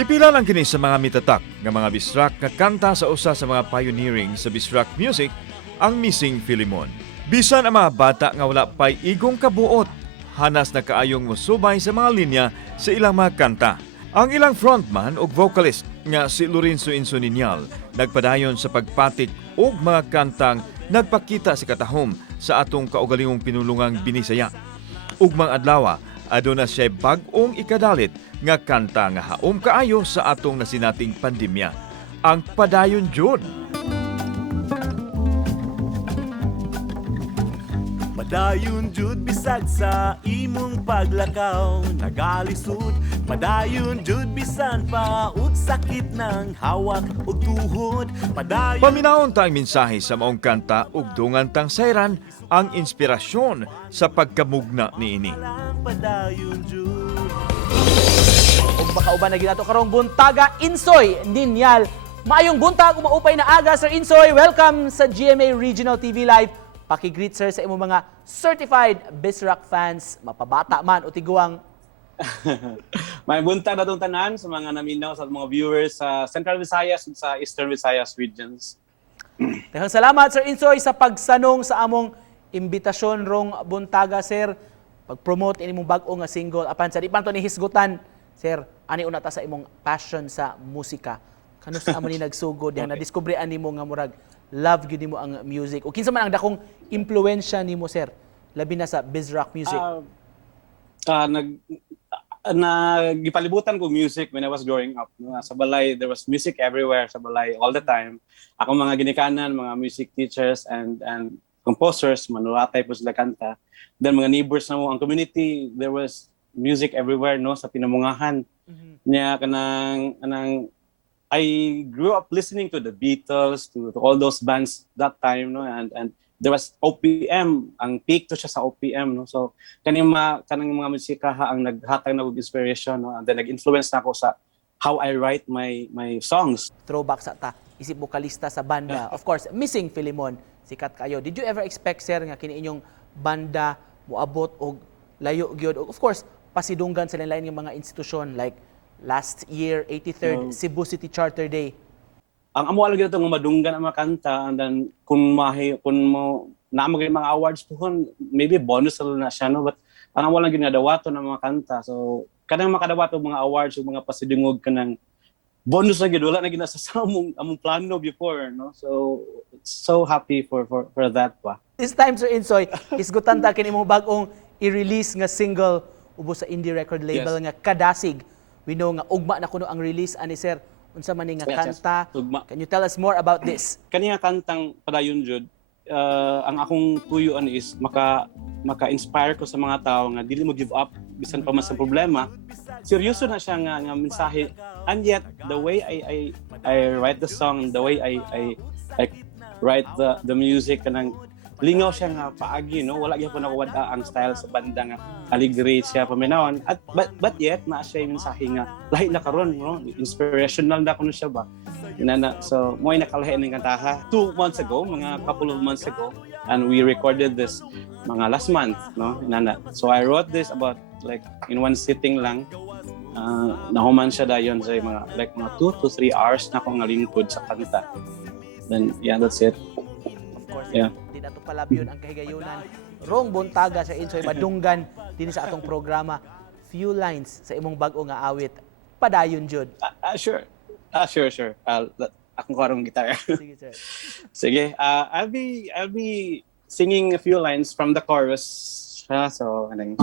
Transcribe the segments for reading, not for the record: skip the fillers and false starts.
Pipila lang kini sa mga mitatak nga mga bisrak nga kanta sa usa sa mga pioneering sa bisrak music, ang Missing Philemon. Bisan ang mga bata nga wala pay igong kabuot, hanas na kaayong musubay sa mga linya sa ilang mga kanta. Ang ilang frontman o vocalist nga si Lorenzo Insoninyal nagpadayon sa pagpatik og mga kantang nagpakita sa katahom sa atong kaugalingong pinulungang Binisaya. Ugmang adlaw, aduna siya bag-ong ikadalit nga kanta nga haom kaayo sa atong nasinating pandemya, ang Padayon Jud. Padayon jud bisag sa imong paglakaw, nagalisod. Padayon jud bisan pa ug sakit ng hawak ug tuhod. Padayon Paminawon tang mensahe sa maong kanta ug dungan tang sayran ang inspirasyon sa pagkamugna niini. Padayon jud. Ug makauban na ginato karong buntaga Insoy Ninyal. Maayong buntag ug maupay na aga Sir Insoy. Welcome sa GMA Regional TV Live. Paki-greet sir sa imong mga certified Bisrock fans, mapabata man o tiguang. May buntag na itong tanan sa mga naminaw sa mga viewers sa Central Visayas ug sa Eastern Visayas regions. Daghang salamat Sir Insoy sa pagsanong sa among imbitasyon rong buntaga sir. Pag-promote ini mong bag-o nga single apan sa di pa to ni hisgutan sir, ani una ta sa imong passion sa musika. Kano sa amo ni nagsugod yang nadiskubrian nimo nga murag love gyud nimo ang music. O kinsa man ang dakong impluwensya nimo sir labi na sa Bisrock music? Nagipalibutan ko music when I was growing up. No? Sa balay, there was music everywhere sa balay all the time. Ako mga ginikanan, mga music teachers and composers, manulatay po sila kanta. Then mga neighbors na mo, ang community, there was music everywhere no sa pinamungahan. Nya kanang I grew up listening to the Beatles, to all those bands that time, no, and there was OPM, ang peak to siya sa OPM, no. So kanang mga musikaha ang naghatag na og inspiration, no, and then nag-influence na ako sa how I write my songs. Throwback sa ta, isip bokalista sa banda. Of course, Missing Philemon, sikat kayo. Did you ever expect sir nga kini inyong banda moabot og layo gyud? Of course, pasidunggan sa lain nga mga institusyon like last year, 83rd Cebu City Charter Day. Ang amo lang gito nga madunggan ang mga kanta, and then kung mo naamag yung mga awards pohon, maybe bonus na siya, no, but ang amo lang ginadawato ng mga kanta. So kanang makadawato mga awards o mga pasidungog kanang bonus na gid, wala na ginasa sa among plano before, no. So happy for that pa. This time Sir Insoy, isgutan ta kini imong bag-ong i-release nga single ubos sa indie record label nga Kadasig. We know nga ugma na kuno ang release ani sir. Unsa man ni nga kanta? Ugma. Can you tell us more about this? Kani nga kantang Padayon Jud, ang akong tuyuan is maka-inspire ko sa mga tao nga dili mo give up bisan pa man sa problema. Seryoso na siya nga mensahe, and yet the way I write the song, the way I write the music, kanang lingaw siya nga paagi, no, wala gyud ko nakuwada ang style sa banda nga aligre siya paminawon, at but yet na siya yung mensahe nga lahi na karon, no, inspirational na kuno siya ba inana. So mo'y nakalahi ning kantaha 2 months ago, mga couple of months ago, and we recorded this mga last month, no, inana. So I wrote this about like in one sitting lang. Nahuman siya dayon sa mga 2 to 3 hours na akong nalingkod sa kanta. Then yeah, that's it. Of course, Yeah. di nato palabyon ang kahigayunan. Rong buntaga Sir Insoy madunggan din sa atong programa. Few lines sa imong bag-o nga awit. Padayon jud. Sure. Sure. Akong karong gitar. Sige sir. Sige. I'll be singing a few lines from the chorus. So, anong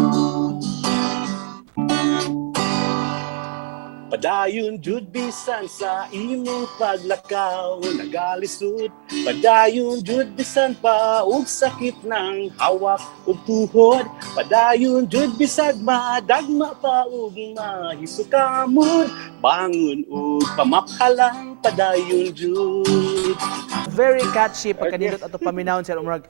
Padayon jud bisan sa imong paglakaw, nagalisod. Padayon jud bisan pa ug sakit ng hawak ug tuhod. Padayon jud bisag madagma pa ug mahisukamon. Bangon ug pamaphalang padayon jud. Very catchy pagkanindot ato paminawon sir umrag.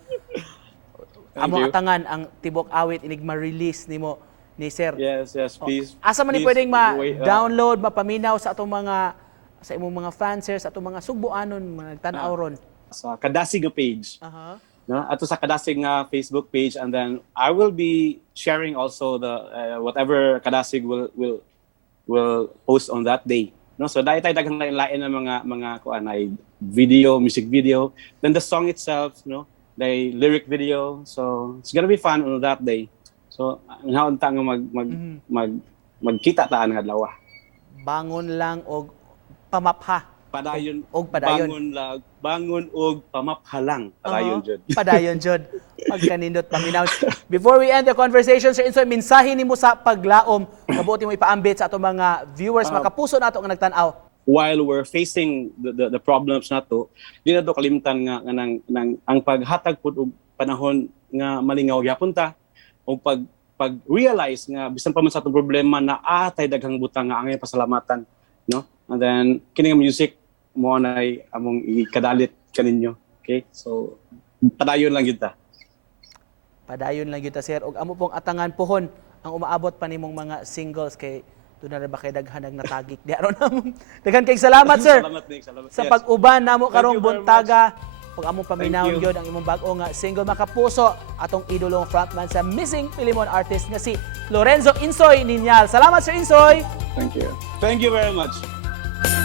Amo you. atangan ang tibok awit inig ma-release nimo ni sir. Yes, please. Asa man ni please pwedeng wait, ma-download, mapaminaw sa atong mga sa imong mga fans sir, sa atong mga sugbuanon, mga nagtan-aw ron. sa Kadasig page. Aha. No, ato sa Kadasig nga Facebook page, and then I will be sharing also the whatever Kadasig will post on that day. No, so dahil tayo daghang lain ng mga kuan ay video, music video, then the song itself, no, the lyric video. So it's gonna be fun on that day. So ang haon ta nga magkita taan nga adlaw. Bangon lang og pamapha. Padayon Og padayon. bangon og pamaphalang padayon jud. Padayon jud. Pagkanindot paminaw. Before we end the conversation, Sir Insoy, mensahe nimo sa paglaom, kabuti mo ipaambit sa ato mga viewers, makapuso nato nga nagtan-aw. While we're facing the problems nato, di na to kalimtan nga nang ang paghatag pud og panahon nga malingaw gyapon ta o pag realize nga bisan pa man sa atong problema na atay daghang butang nga angay pasalamatan, no? And then kini nga music mo na among ikadalit kaninyo. Okay? So padayon lang gyud ta. Padayon lang kita, sir. Og amo pong atangan pohon ang umaabot pa nimong mga singles kay doon na rin ba kay daghanag natagik. Di aron namon. Daghan kay salamat, sir. Salamat, Nick. Salamat. Sa Yes. pag-uban namo karong Thank you very buntaga. Pag among paminawon Thank you. gyud ang imong bag-o nga single makapuso atong idolong frontman sa Missing Filimon artist nga si Lorenzo Insoy Ninyal. Salamat, Sir Insoy. Thank you. Thank you very much.